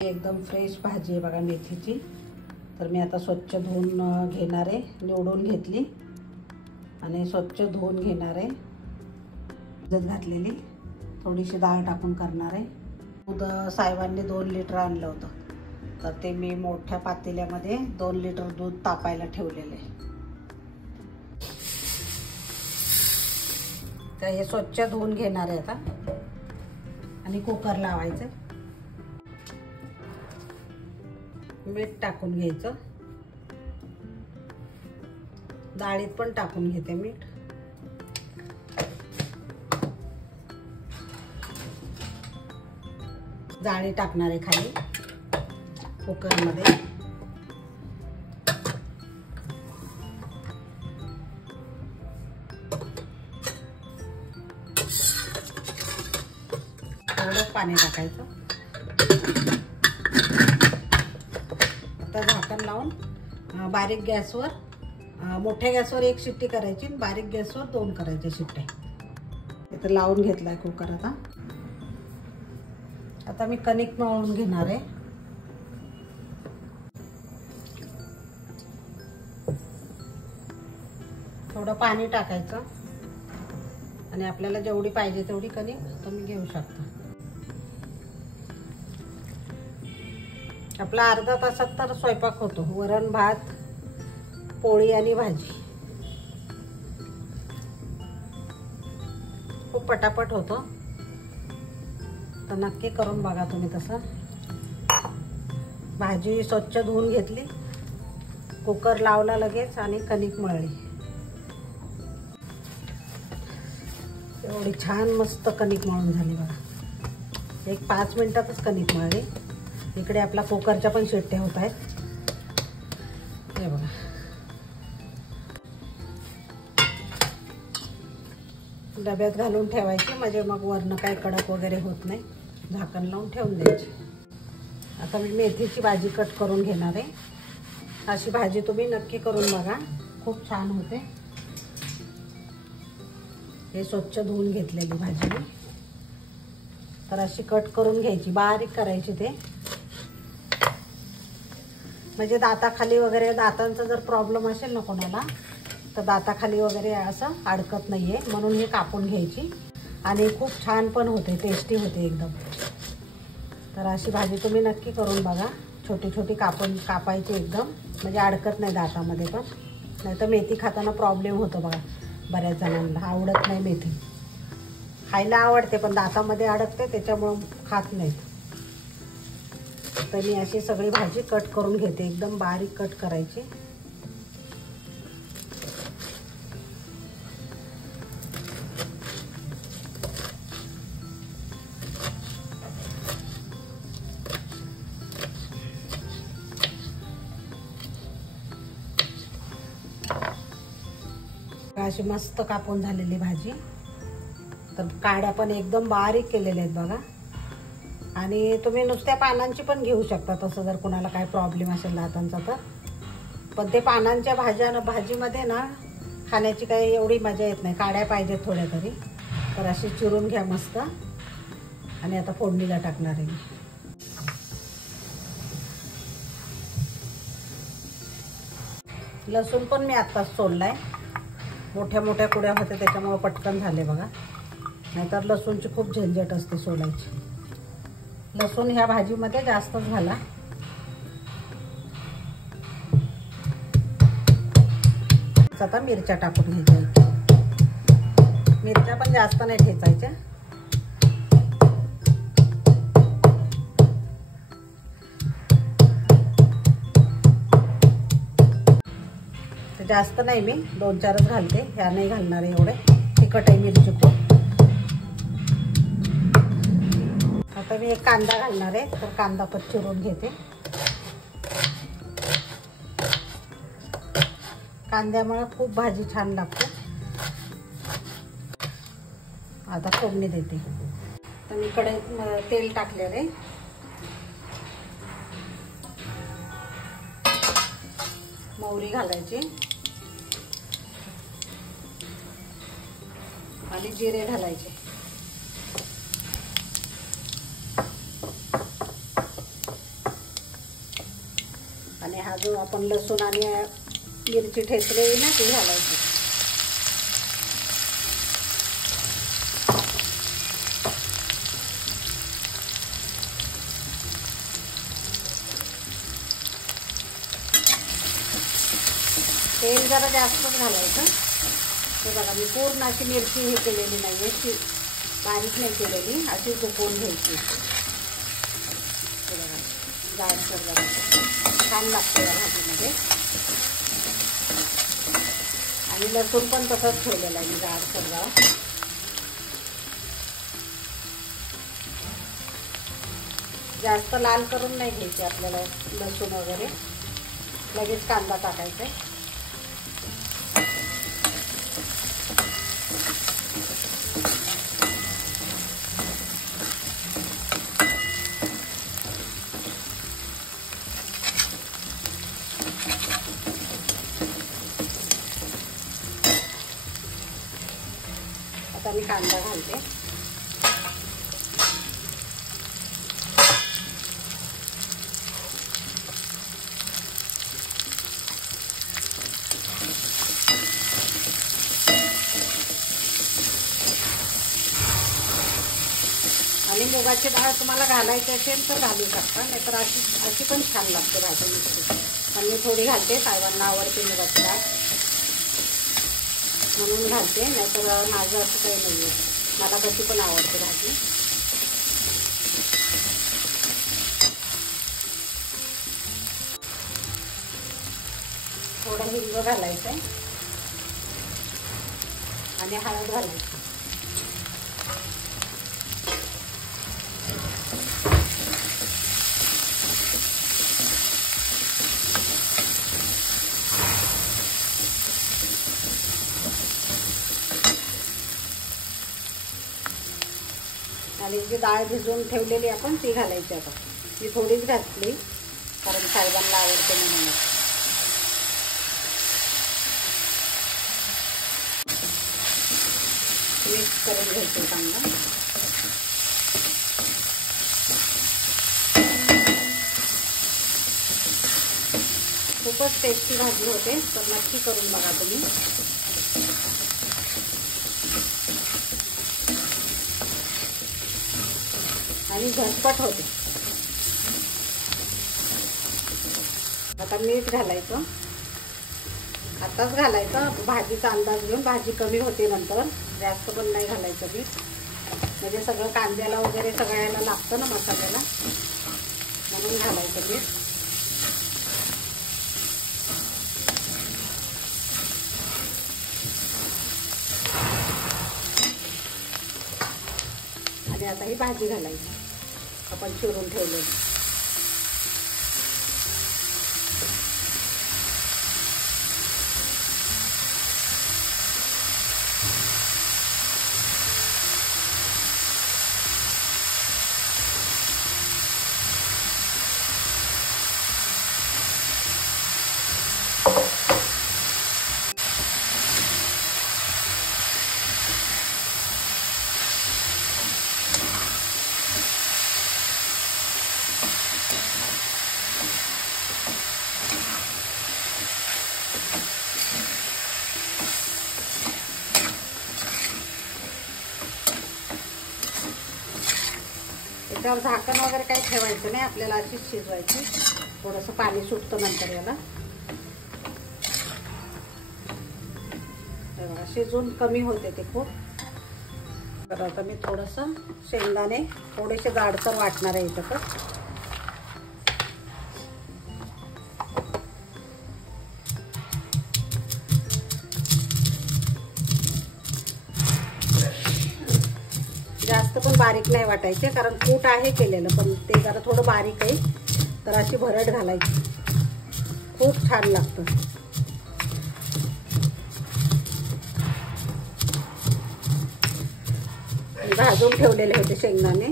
एकदम फ्रेश भाजी आहे बघा मेथीची। तर मी आता स्वच्छ धुवून घेणार आहे, निवडून घेतली आणि स्वच्छ धुवून घेणार आहे। भिजत घातलेली थोडीशी डाळ टाकून करणार आहे। दूध साहेबांनी 2 लिटर आणलं होतं, तर ते मी मोठ्या पातेल्यामध्ये 2 लिटर दूध तापायला ठेवलेले आहे। तर हे स्वच्छ धुवून घेणार आहे आता आणि कुकर लावायचं। मीठ टाकून घ्यायचं, डाळीत पण टाकून घेते मीठ। डाळी टाकणार आहे खाली कुकरमध्ये। थोडं पाणी टाकायचं। आता झाकण लावून बारीक गॅसवर, मोठ्या गॅसवर 1 शिट्टी करायची, बारीक गॅसवर 2 करायच्या शिट्ट्या। इथं लावून घेतलाय कुकर। आता मी कणिक मळून घेणार आहे। थोडं पाणी टाकायचं आणि आपल्याला जेवढी पाहिजे तेवढी कणिक तुम्ही घेऊ शकता। आपला अर्धा तासात तर स्वयंपाक होतो। वरण भात, पोळी आणि भाजी खूप पटापट होतो। तर नक्की करून बघा तुम्ही तसं। भाजी स्वच्छ धुवून घेतली, कुकर लावला लगेच आणि कणिक मळली। एवढी छान मस्त कणिक मळून झाली बघा। 5 मिनिटातच कणिक मळली। इकडे आपला कुकरच्या पण शिट्ट्या होत आहेत, हे बघा। डब्यात घालून ठेवायची, म्हणजे मग वरनं काही कडक वगैरे होत नाही। झाकण लावून ठेवून द्यायची। आता मी मेथीची भाजी कट करून घेणार आहे। अशी भाजी तुम्ही नक्की करून बघा, खूप छान होते। हे स्वच्छ धुवून घेतलेली भाजी, तर अशी कट करून घ्यायची, बारीक करायची ते, म्हणजे दाताखाली वगैरे, दातांचा जर प्रॉब्लेम असेल ना कोणाला, तर दाताखाली वगैरे असं अडकत नाहीये, म्हणून हे कापून घ्यायची। आणि खूप छान पण होते, टेस्टी होते एकदम। तर अशी भाजी तुम्ही नक्की करून बघा। छोटी छोटी कापायची एकदम, म्हणजे अडकत नाही दातामध्ये पण। नाही तर मेथी खाताना प्रॉब्लेम होतो बघा, बऱ्याच जणांना आवडत नाही मेथी। खायला आवडते पण दातामध्ये अडकते, त्याच्यामुळे खात नाहीत। तर मी अशी सगळी भाजी कट करून घेते, एकदम बारीक कट करायची। अशी मस्त कापून झालेली भाजी। तर काड्या पण एकदम बारीक केलेल्या आहेत बघा। आणि तुम्ही नुसत्या पानांची पण घेऊ शकता, तसं जर कोणाला काय प्रॉब्लेम असेल दातांचा तर। पण ते पानांच्या भाजीमध्ये ना खाण्याची काही एवढी मजा येत नाही, काड्या पाहिजेत थोड्या तरी। तर अशी चिरून घ्या मस्त। आणि आता फोडणीला टाकणार आहे मी। लसूण पण मी आत्ताच सोललाय, मोठ्या मोठ्या कुड्या होत्या त्याच्यामुळे पटकन झाले बघा। नाहीतर लसूणची खूप झंझट असते सोलायची। लसूण ह्या भाजीमध्ये जास्तच घाला। आता मिरच्या टाकून घ्यायच्या। मिरच्या पण जास्त नाही ठेचायच्या। जास्त नाही, मी 2-4च घालते, ह्या नाही घालणार एवढे, तिखट आहे मिरची खूप। आता मी एक कांदा घालणार आहे, तर कांदा पण चिरून घेते। कांद्यामुळे खूप भाजी छान लागते। आता फोडणी देते। तर मी कढईत तेल टाकलेलं आहे। मोहरी घालायची आणि जिरे घालायचे। आणि हा जो आपण लसूण आणि मिरची ठेचलेली ना ती घालायची. तेल जरा जास्तच घालायचं. हे बघा मी पूर्ण अशी मिरची हे केलेली नाही, अशी बारीक नाही केलेली, अशी झोपवून घ्यायची. हे बघा जाडसर जरा छान लागते या भाजीमध्ये. आणि लसूण पण तसंच ठेवलेलं आहे मी जाडसर जरा. जास्त लाल करून नाही घ्यायची आपल्याला लसूण वगैरे. लगेच कांदा टाकायचा आहे. आता मी कांदा घालते. आणि मुगाची डाळ तुम्हाला घालायची असेल तर घालू शकता, नाहीतर अशी पण छान लागते भाजी नुसती. पण मी थोडी घालते, साहेबांना आवडते मुगाची डाळ म्हणून घालते, नाहीतर माझं असं काही नाही आहे. मला कशी पण आवडते भाजी. थोडं हिंग घालायचं आहे आणि हळद घालायची. आणि जी डाळ भिजवून ठेवलेली आपण ती घालायची. आता मी थोडीच घातली कारण साहेबांना आवडते म्हणून. मिक्स करून घ्यायचं चांगलं. खूपच टेस्टी भाजी होते, तर नक्की करून बघा तुम्ही. आणि झटपट होते. आता मीठ घालायचं. आताच घालायचं, भाजीचा अंदाज घेऊन. भाजी कमी होते नंतर, जास्त पण नाही घालायचं मीठ. म्हणजे सगळं कांद्याला वगैरे सगळ्याला लागतं ना मसाल्याला, म्हणून घालायचं मीठ. आणि आता ही भाजी घालायची आपण चिरून ठेवलेली. त्याच्यावर झाकण वगैरे काही ठेवायचं नाही आपल्याला, अशीच शिजवायची. थोडंसं पाणी सुटतं नंतर याला. शिजून कमी होते ते खूप. तर आता मी थोडंसं शेंगदाणे थोडेसे जाडसर वाटणार आहे इथं. जास्त पण बारीक नाही वाटायचे कारण कूट आहे केलेलं, पण ते जरा थोडं बारीक आहे. तर अशी भरड घालायची, खूप छान लागतं. भाजून ठेवलेले होते शेंगदाणे.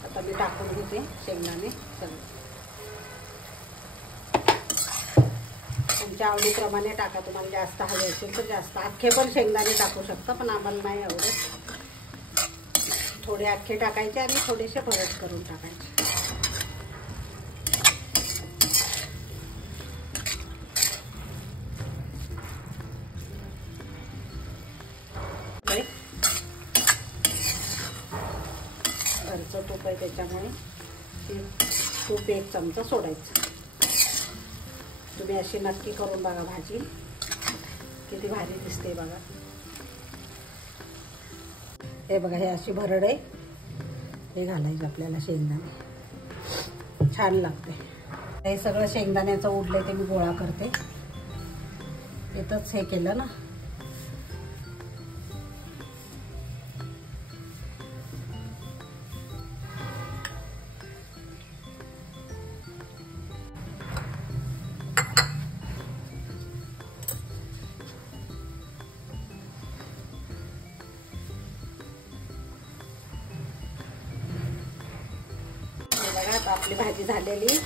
आता मी टाकून घेते शेंगदाणे. तुमच्या आवडीप्रमाणे टाका. तुम्हाला जास्त हवे असेल तर जास्त. अख्खे पण शेंगदाणे टाकू शकता, पण आम्हाला नाही आवडत. थोडे अख्खे टाकायचे आणि थोडेसे भरड करून टाकायचे. घरचं तूप आहे त्याच्यामुळे तूप 1 चमचा सोडायचं. तुम्ही अशी नक्की करून बघा. भाजी किती भारी दिसते बघा. हे बघा, हे अशी भरड आहे. हे घालायचं आपल्याला शेंगदाणे, छान लागते. हे सगळं शेंगदाण्याचं उरले ते मी गोळा करते. इथंच हे केलं ना. बघा आपली भाजी झालेली.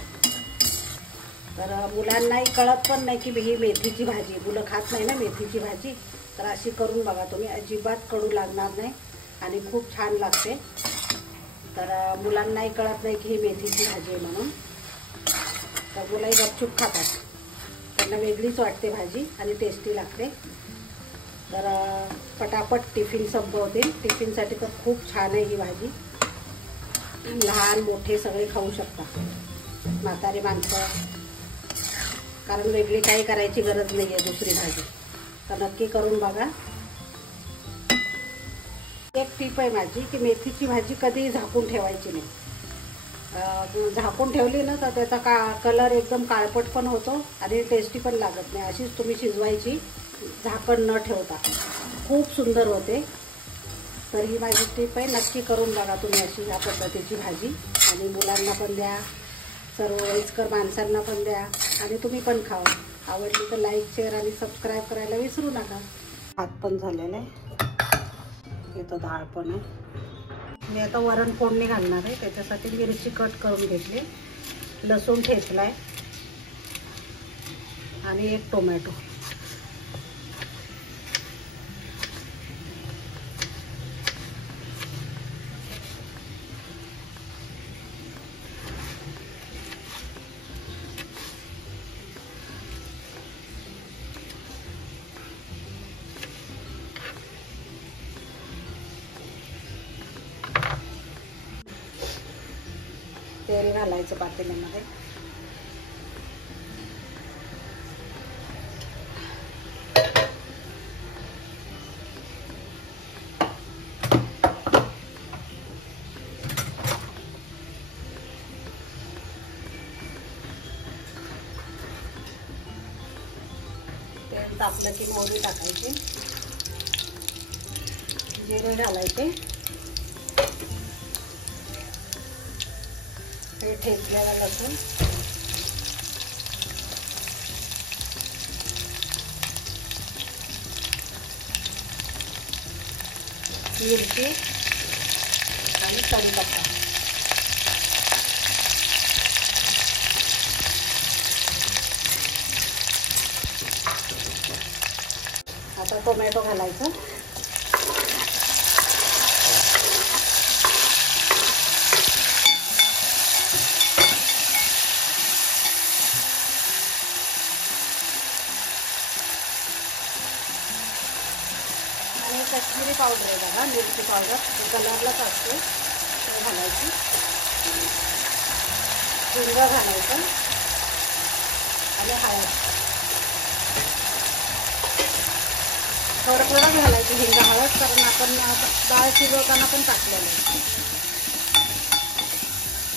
तर मुलांनाही कळत पण नाही की ही मेथीची भाजी. मुलं खात नाही ना मेथीची भाजी. तर अशी करून बघा तुम्ही, अजिबात कडू लागणार नाही आणि खूप छान लागते. तर मुलांनाही कळत नाही की ही मेथीची भाजी आहे म्हणून. तर मुलंही गपचूप खातात. त्यांना वेगळीच वाटते भाजी आणि टेस्टी लागते. तर पटापट टिफिन संपवतील. टिफिनसाठी तर खूप छान आहे ही भाजी. लहान मोठे सगळे खाऊ शकतात, म्हातारे माणसं. कारण वेगळी काही करायची गरज नाही आहे दुसरी भाजी. तर नक्की करून बघा. एक टीप आहे माझी की मेथीची भाजी कधीही झाकून ठेवायची नाही. झाकून ठेवली ना तर त्याचा कलर एकदम काळपट पण होतो आणि टेस्टी पण लागत नाही. अशीच तुम्ही शिजवायची झाकण न ठेवता. खूप सुंदर होते. तर ही माझी टीप आहे. नक्की करून बघा तुम्ही अशी ह्या पद्धतीची भाजी. आणि मुलांना पण द्या, सर्व वयस्कर माणसांना पण द्या आणि तुम्ही पण खावा. आवडली तर लाईक, शेअर आणि सबस्क्राईब करायला विसरू नका. भात पण झालेला आहे. इथं डाळ पण आहे. मी आता वरण फोडणी घालणार आहे. त्याच्यासाठी मिरची कट करून घेतली, लसूण ठेचलाय आणि 1 टोमॅटो. तेल घालायचं पातेल्यामध्ये. तेल तापलं की मोहरी टाकायची, जिरे घालायचे, हे ठेचलेला लसूण, मिरची आणि कढीपत्ता. आता टोमॅटो घालायचं. आणि काश्मीरी पावडर आहे बघा, मिरची पावडर कलरलाच असते, ते घालायची. हिंग घालायचं आणि हळद थोडं घालायचं. हिंग हळद कारण आपण डाळ शिजवताना पण टाकलेलं आहे.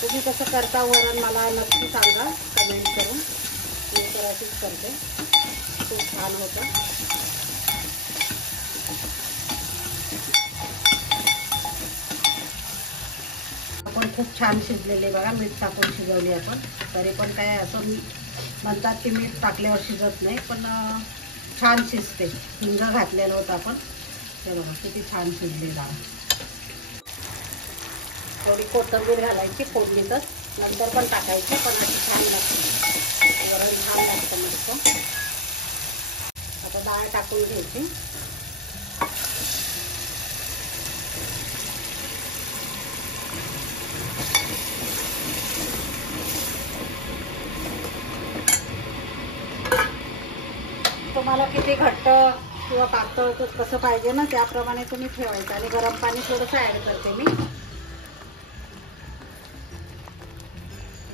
तुम्ही कसं करता वरण मला नक्की सांगा कमेंट करून. मी तर अशीच करते, खूप छान होतं. आपण खूप छान शिजलेले बघा. मीठ टाकून शिजवली आपण, तरी पण काय असं म्हणतात की मीठ टाकल्यावर शिजत नाही, पण छान शिजते. हिंग घातलेलं होतं आपण. हे बघा किती छान शिजले डाळ. थोडी कोथिंबीर घालायची फोडणीतच, नंतर पण टाकायची, पण अशी छान लागते वरण, छान लागतं मस्त. डाळ टाकून घ्यायची. तुम्हाला किती घट्ट किंवा पातळ कसं पाहिजे ना त्याप्रमाणे तुम्ही ठेवायचं. आणि गरम पाणी थोडंसं ऍड करते मी.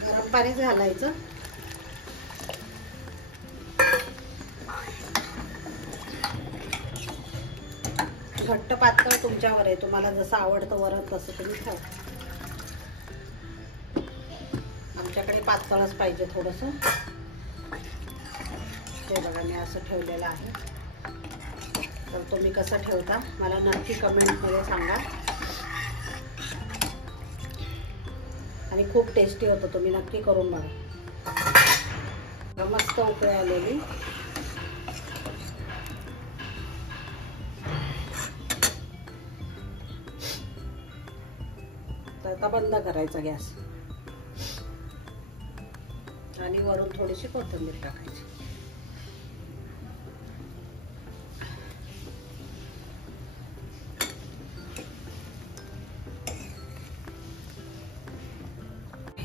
गरम पाणीच घालायचं. घट्ट पातळ तुमच्यावर आहे. तुम्हाला जसं आवडतं वरण तसं तुम्ही ठेवा. आमच्याकडे पातळच पाहिजे थोडंसं. हे बघा मी असं ठेवलेलं आहे. तर तुम्ही कसं ठेवता मला नक्की कमेंटमध्ये सांगा. आणि खूप टेस्टी होतं. तुम्ही नक्की करून बघा. मस्त उकळी आलेली. तर आता बंद करायचा गॅस आणि वरून थोडीशी कोथिंबीर टाकायची.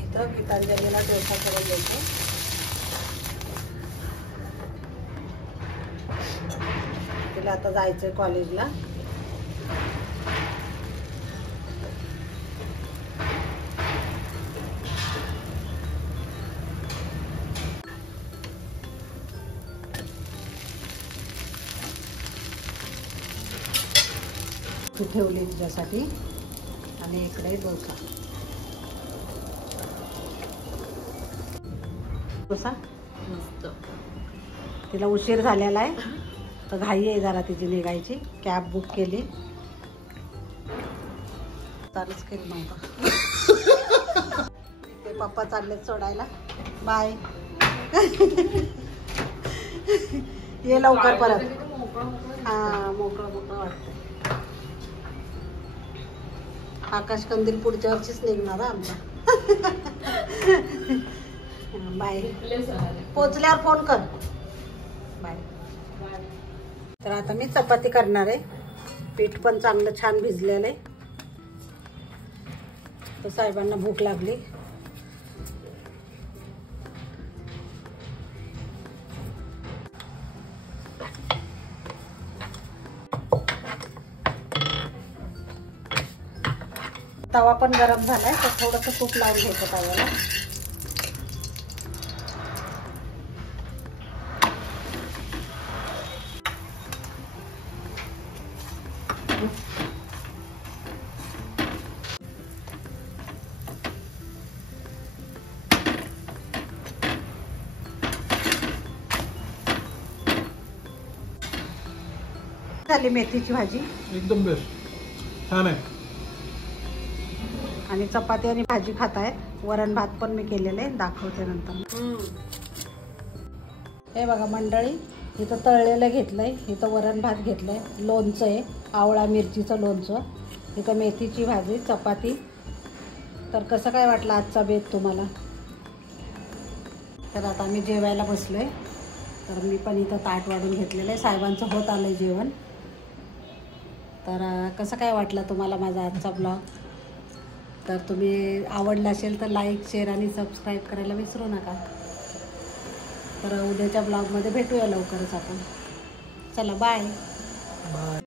इथं गीतांजलीला डोसा करून द्यायचा. तिला आता जायचंय कॉलेजला. ठेवली तिच्यासाठी. आणि इकडे डोसा. डोसा मस्त. तिला उशीर झालेला आहे तर घाई आहे जरा तिची निघायची. कॅब बुक केली. चालूच केली नव्हता. ते पप्पा चाललेत सोडायला. बाय. ये लवकर परत. हा मोकळं मोकळं वाटतं. आकाश कंदील पुढच्या वर्षीच निघणार आमचा. बाय. पोचल्यावर फोन कर. बाय. तर आता मी चपाती करणार आहे. पीठ पण चांगलं छान भिजलेलं आहे. तर साहेबांना भूक लागली. तवा पण गरम झालाय तर थोडंसं तूप लावून घ्यायचं तव्याला. झाली मेथीची भाजी. एकदम बेस्ट. छान आहे. आणि चपाती आणि भाजी खात आहे. वरण भात पण मी केलेले दाखवते नंतर. हे बघा मंडळी, इथं तळलेलं घेतलंय. इथं वरण भात घेतलंय. लोणचं आहे, आवळा मिरचीचं लोणचं. इथं मेथीची भाजी, चपाती. तर कसं काय वाटलं आजचा बेत तुम्हाला? तर आता आम्ही जेवायला बसलोय. तर मी पण इथं ताट वाढून घेतलेलं आहे. साहेबांचं होत आलंय जेवण. तर कसं काय वाटलं तुम्हाला माझा आजचा ब्लॉग? तर तुम्ही आवडला असेल तर लाईक, शेअर आणि सबस्क्राईब करायला विसरू नका. तर उद्याच्या ब्लॉगमध्ये भेटूया लवकरच आपण. चला बाय.